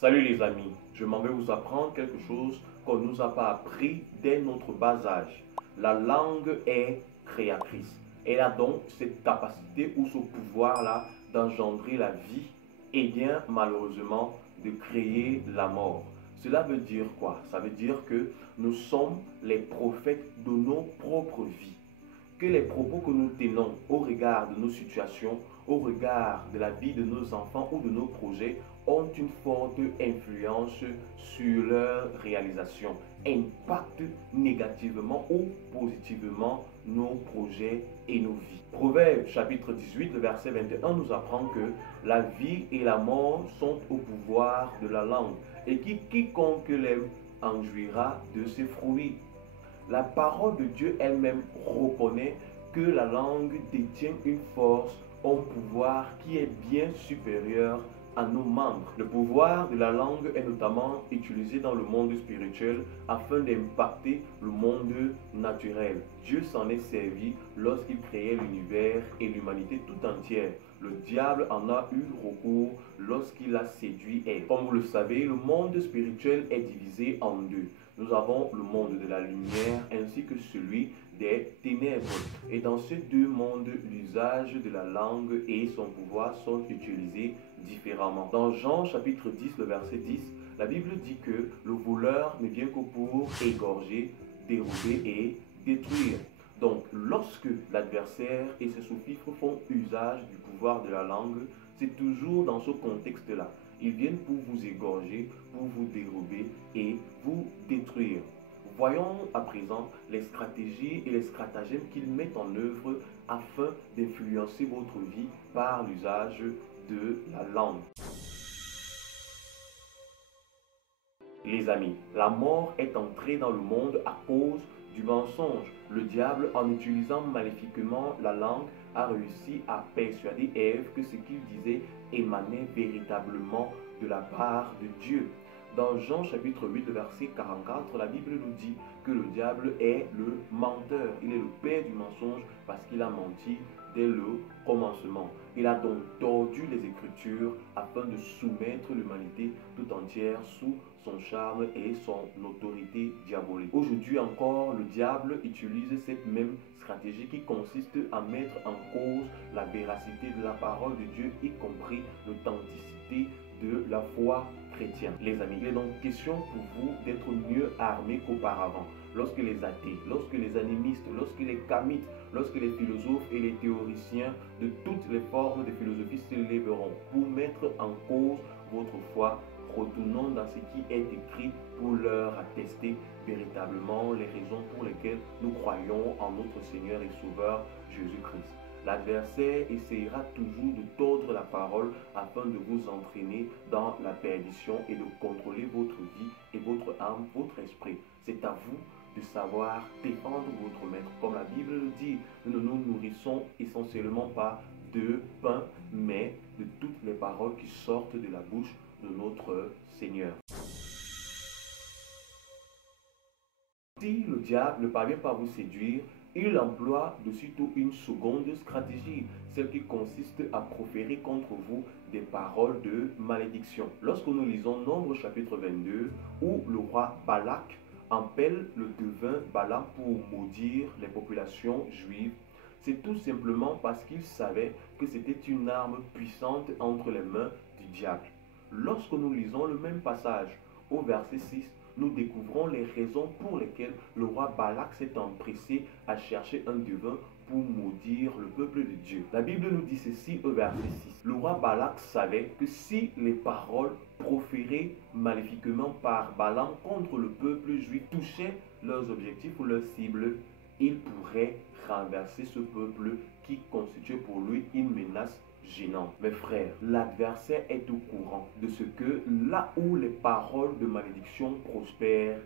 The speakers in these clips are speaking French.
Salut les amis, je m'en vais vous apprendre quelque chose qu'on ne nous a pas appris dès notre bas âge. La langue est créatrice. Elle a donc cette capacité ou ce pouvoir-là d'engendrer la vie et bien malheureusement de créer la mort. Cela veut dire quoi? Ça veut dire que nous sommes les prophètes de nos propres vies, que les propos que nous tenons au regard de nos situations, au regard de la vie de nos enfants ou de nos projets, ont une forte influence sur leur réalisation, impactent négativement ou positivement nos projets et nos vies. Proverbe chapitre 18, le verset 21 nous apprend que la vie et la mort sont au pouvoir de la langue et quiconque l'aime en jouira de ses fruits. La parole de Dieu elle-même reconnaît que la langue détient une force, un pouvoir qui est bien supérieur à nos membres. Le pouvoir de la langue est notamment utilisé dans le monde spirituel afin d'impacter le monde naturel. Dieu s'en est servi lorsqu'il créait l'univers et l'humanité tout entière. Le diable en a eu recours lorsqu'il a séduit Ève. Comme vous le savez, le monde spirituel est divisé en deux. Nous avons le monde de la lumière ainsi que celui des ténèbres. Et dans ces deux mondes, l'usage de la langue et son pouvoir sont utilisés différemment. Dans Jean chapitre 10, le verset 10, la Bible dit que le voleur ne vient que pour égorger, dérober et détruire. Donc, lorsque l'adversaire et ses sous-fifres font usage du pouvoir de la langue, c'est toujours dans ce contexte-là. Ils viennent pour vous égorger, pour vous dérober et vous détruire. Voyons à présent les stratégies et les stratagèmes qu'ils mettent en œuvre afin d'influencer votre vie par l'usage de la langue. Les amis, la mort est entrée dans le monde à cause du mensonge. Le diable, en utilisant maléfiquement la langue, a réussi à persuader Ève que ce qu'il disait émanait véritablement de la part de Dieu. Dans Jean chapitre 8, verset 44, la Bible nous dit que le diable est le menteur. Il est le père du mensonge parce qu'il a menti dès le commencement. Il a donc tordu les Écritures afin de soumettre l'humanité tout entière sous son charme et son autorité diabolique. Aujourd'hui encore, le diable utilise cette même stratégie qui consiste à mettre en cause la véracité de la parole de Dieu, y compris l'authenticité de la foi chrétienne. Les amis, il est donc question pour vous d'être mieux armés qu'auparavant. Lorsque les athées, lorsque les animistes, lorsque les kamites, lorsque les philosophes et les théoriciens de toutes les formes de philosophie se lèveront pour mettre en cause votre foi, retournons dans ce qui est écrit pour leur attester véritablement les raisons pour lesquelles nous croyons en notre Seigneur et Sauveur Jésus-Christ. L'adversaire essaiera toujours de tordre la parole afin de vous entraîner dans la perdition et de contrôler votre vie et votre âme, votre esprit. C'est à vous de savoir défendre votre maître. Comme la Bible le dit, nous ne nous nourrissons essentiellement pas de pain, mais de toutes les paroles qui sortent de la bouche de notre Seigneur. Si le diable ne parvient pas à vous séduire, il emploie de suite une seconde stratégie, celle qui consiste à proférer contre vous des paroles de malédiction. Lorsque nous lisons Nombre chapitre 22, où le roi Balak appelle le devin Balaam pour maudire les populations juives, c'est tout simplement parce qu'il savait que c'était une arme puissante entre les mains du diable. Lorsque nous lisons le même passage au verset 6, nous découvrons les raisons pour lesquelles le roi Balak s'est empressé à chercher un devin pour maudire le peuple de Dieu. La Bible nous dit ceci au verset 6. Le roi Balak savait que si les paroles proférées maléfiquement par Balaam contre le peuple juif touchaient leurs objectifs ou leurs cibles, il pourrait renverser ce peuple qui constituait pour lui une menace gênante. Mes frères, l'adversaire est au courant de ce que là où les paroles de malédiction prospèrent,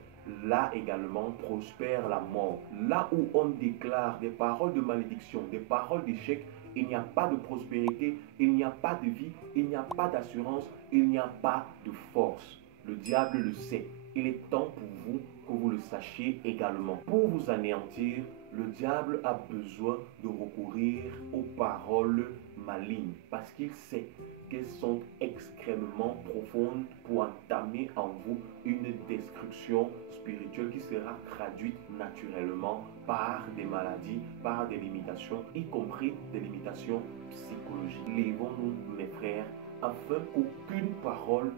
là également prospère la mort. Là où on déclare des paroles de malédiction, des paroles d'échec, il n'y a pas de prospérité, il n'y a pas de vie, il n'y a pas d'assurance, il n'y a pas de force. Le diable le sait. Il est temps pour vous que vous le sachiez également. Pour vous anéantir, Le diable a besoin de recourir aux paroles malignes parce qu'il sait qu'elles sont extrêmement profondes pour entamer en vous une destruction spirituelle qui sera traduite naturellement par des maladies, par des limitations, y compris des limitations psychologiques. Lèvons-nous, mes frères, afin qu'aucune parole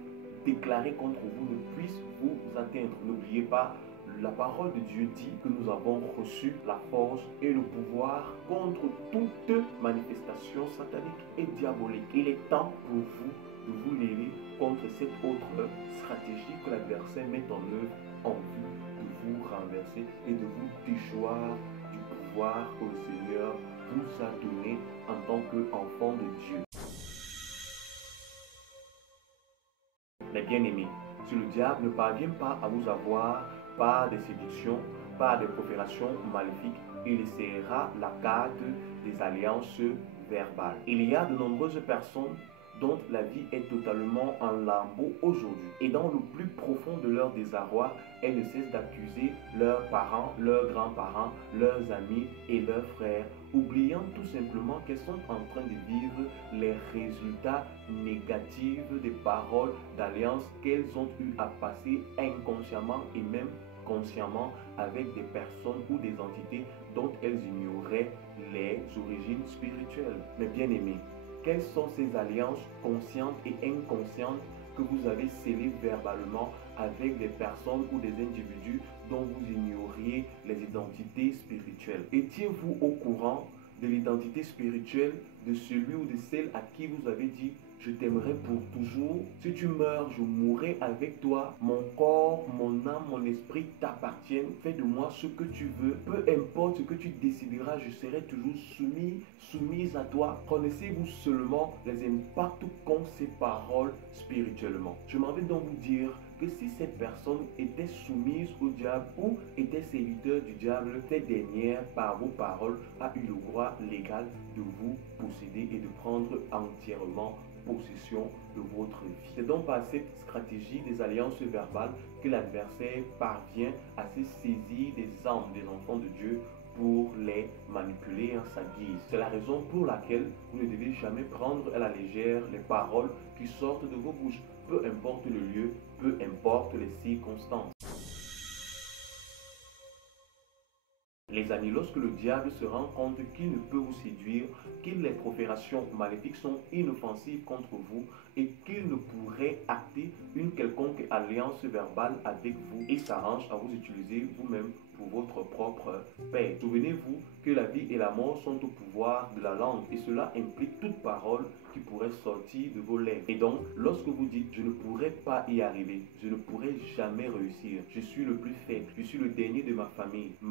déclarée contre vous ne puisse vous atteindre. N'oubliez pas, la parole de Dieu dit que nous avons reçu la force et le pouvoir contre toute manifestation satanique et diabolique. Il est temps pour vous de vous lever contre cette autre stratégie que l'adversaire met en œuvre en vue de vous renverser et de vous déchoir du pouvoir que le Seigneur vous a donné en tant qu'enfant de Dieu. Mes bien-aimés, si le diable ne parvient pas à vous avoir par des séductions, par des proférations maléfiques, il essaiera la carte des alliances verbales. Il y a de nombreuses personnes dont la vie est totalement en lambeaux aujourd'hui. Et dans le plus profond de leur désarroi, elles ne cessent d'accuser leurs parents, leurs grands-parents, leurs amis et leurs frères, oubliant tout simplement qu'elles sont en train de vivre les résultats négatifs des paroles d'alliance qu'elles ont eu à passer inconsciemment et même consciemment avec des personnes ou des entités dont elles ignoraient les origines spirituelles. Mais bien aimés, quelles sont ces alliances conscientes et inconscientes que vous avez scellées verbalement avec des personnes ou des individus dont vous ignoriez les identités spirituelles? Étiez-vous au courant de l'identité spirituelle de celui ou de celle à qui vous avez dit « Je t'aimerai pour toujours. Si tu meurs, je mourrai avec toi. Mon corps, mon âme, mon esprit t'appartiennent. Fais de moi ce que tu veux. Peu importe ce que tu décideras, je serai toujours soumise à toi. » Connaissez-vous seulement les impacts qu'ont ces paroles spirituellement? Je m'en vais donc vous dire que si cette personne était soumise au diable ou était serviteur du diable, cette dernière, par vos paroles, a eu le droit légal de vous posséder et de prendre entièrement possession de votre vie. C'est donc par cette stratégie des alliances verbales que l'adversaire parvient à se saisir des âmes des enfants de Dieu pour les manipuler en sa guise. C'est la raison pour laquelle vous ne devez jamais prendre à la légère les paroles qui sortent de vos bouches, peu importe le lieu, peu importe les circonstances. Les amis, lorsque le diable se rend compte qu'il ne peut vous séduire, que les proférations maléfiques sont inoffensives contre vous et qu'il ne pourrait acter une quelconque alliance verbale avec vous, il s'arrange à vous utiliser vous-même pour votre propre paix. Souvenez-vous que la vie et la mort sont au pouvoir de la langue et cela implique toute parole qui pourrait sortir de vos lèvres. Et donc, lorsque vous dites « je ne pourrai pas y arriver, je ne pourrai jamais réussir, je suis le plus faible, je suis le dernier de ma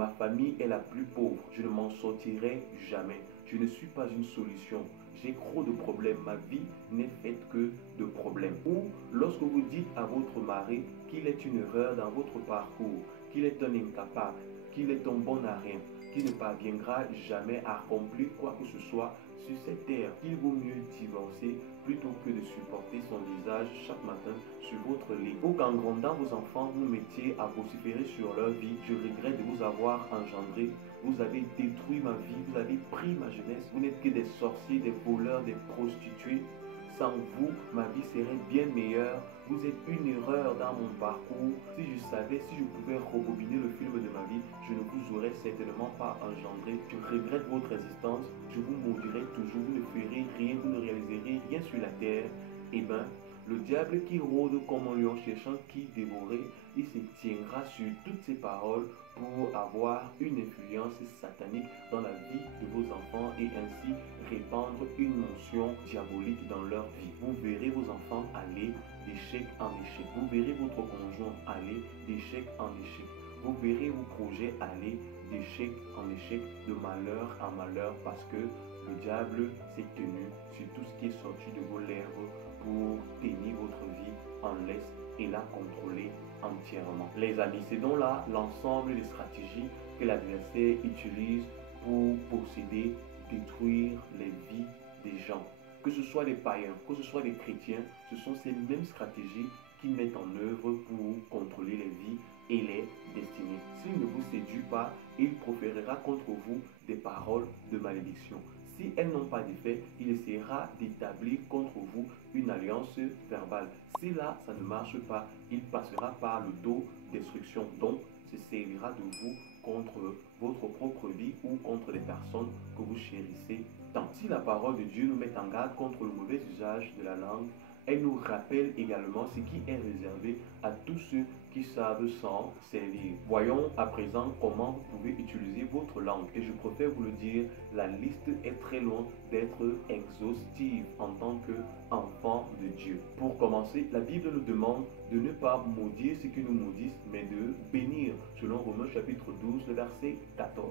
famille est la plus pauvre, je ne m'en sortirai jamais, je ne suis pas une solution, j'ai trop de problèmes, ma vie n'est faite que de problèmes. » Ou lorsque vous dites à votre mari qu'il est une erreur dans votre parcours, qu'il est un incapable, qu'il est un bon à rien, qu'il ne parviendra jamais à accomplir quoi que ce soit sur cette terre, qu'il vaut mieux divorcer plutôt que de supporter son visage chaque matin sur votre lit. Ou qu'en grondant vos enfants, vous mettiez à vociférer sur leur vie. Je regrette de vous avoir engendré. Vous avez détruit ma vie, vous avez pris ma jeunesse. Vous n'êtes que des sorciers, des voleurs, des prostituées. Sans vous, ma vie serait bien meilleure. Vous êtes une erreur dans mon parcours. Si je savais, si je pouvais rebobiner le film de ma vie, je ne vous aurais certainement pas engendré. Je regrette votre existence. Je vous maudirai toujours. Vous ne ferez rien, vous ne réaliserez rien sur la terre. Eh bien, le diable qui rôde comme un lion cherchant qui dévorer, il se tiendra sur toutes ces paroles pour avoir une influence satanique dans la vie de vos enfants et ainsi répandre une notion diabolique dans leur vie. Vous verrez vos enfants aller d'échec en échec. Vous verrez votre conjoint aller d'échec en échec. Vous verrez vos projets aller d'échec en échec, de malheur en malheur parce que le diable s'est tenu sur tout ce qui est sorti de vos lèvres pour tenir votre vie en laisse et la contrôler entièrement. Les amis, c'est donc là l'ensemble des stratégies que l'adversaire utilise pour posséder, détruire les vies des gens. Que ce soit des païens, que ce soit des chrétiens, ce sont ces mêmes stratégies qui mettent en œuvre pour contrôler les vies et les destinées. s'il ne vous séduit pas, il proférera contre vous des paroles de malédiction. Si elles n'ont pas d'effet, il essaiera d'établir contre vous une alliance verbale. Si là, ça ne marche pas, il passera par le dos destruction. Donc, se servira de vous contre votre propre vie ou contre les personnes que vous chérissez tant. Si la parole de Dieu nous met en garde contre le mauvais usage de la langue, elle nous rappelle également ce qui est réservé à tous ceux qui savent s'en servir. Voyons à présent comment vous pouvez utiliser votre langue. Et je préfère vous le dire, la liste est très loin d'être exhaustive en tant qu'enfant de Dieu. Pour commencer, la Bible nous demande de ne pas maudire ce qui nous maudissent, mais de bénir, selon Romains chapitre 12, le verset 14.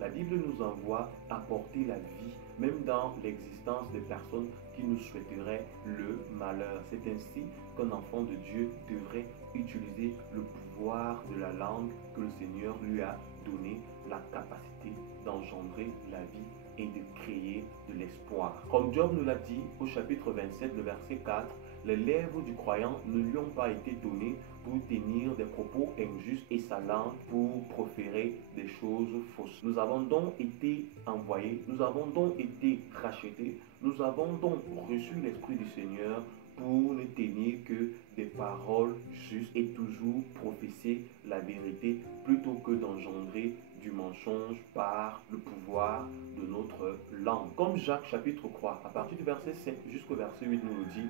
La Bible nous envoie à porter la vie, même dans l'existence des personnes qui nous souhaiteraient le malheur. C'est ainsi qu'un enfant de Dieu devrait utiliser le pouvoir de la langue que le Seigneur lui a donné, la capacité d'engendrer la vie et de créer de l'espoir. Comme Job nous l'a dit au chapitre 27, le verset 4, les lèvres du croyant ne lui ont pas été données pour tenir des propos injustes et sa langue pour proférer des choses fausses. Nous avons donc été envoyés, nous avons donc été rachetés, nous avons donc reçu l'Esprit du Seigneur pour ne tenir que des paroles justes et toujours prophétiser la vérité plutôt que d'engendrer du mensonge par le pouvoir de notre langue. Comme Jacques chapitre 3, à partir du verset 7 jusqu'au verset 8 nous le dit,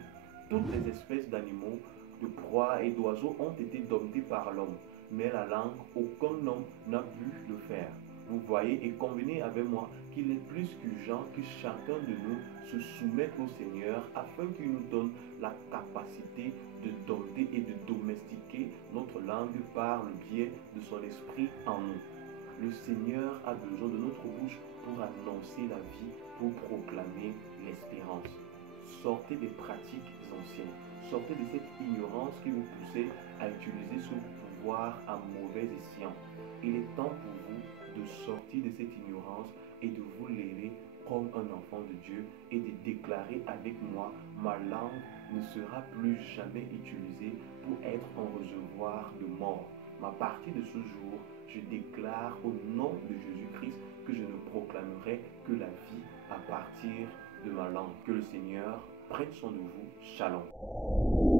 toutes les espèces d'animaux, de proies et d'oiseaux ont été domptées par l'homme, mais la langue, aucun homme n'a pu le faire. Vous voyez et convenez avec moi qu'il est plus qu'urgent que chacun de nous se soumette au Seigneur afin qu'il nous donne la capacité de dompter et de domestiquer notre langue par le biais de son esprit en nous. Le Seigneur a besoin de notre bouche pour annoncer la vie, pour proclamer l'espérance. Sortez des pratiques anciennes. Sortez de cette ignorance qui vous poussait à utiliser ce pouvoir à mauvais escient. Il est temps pour vous de sortir de cette ignorance et de vous lever comme un enfant de Dieu et de déclarer avec moi, ma langue ne sera plus jamais utilisée pour être un réservoir de mort. À partir de ce jour, je déclare au nom de Jésus-Christ que je ne proclamerai que la vie à partir de ma langue. Que le Seigneur prenne soin de vous. Shalom.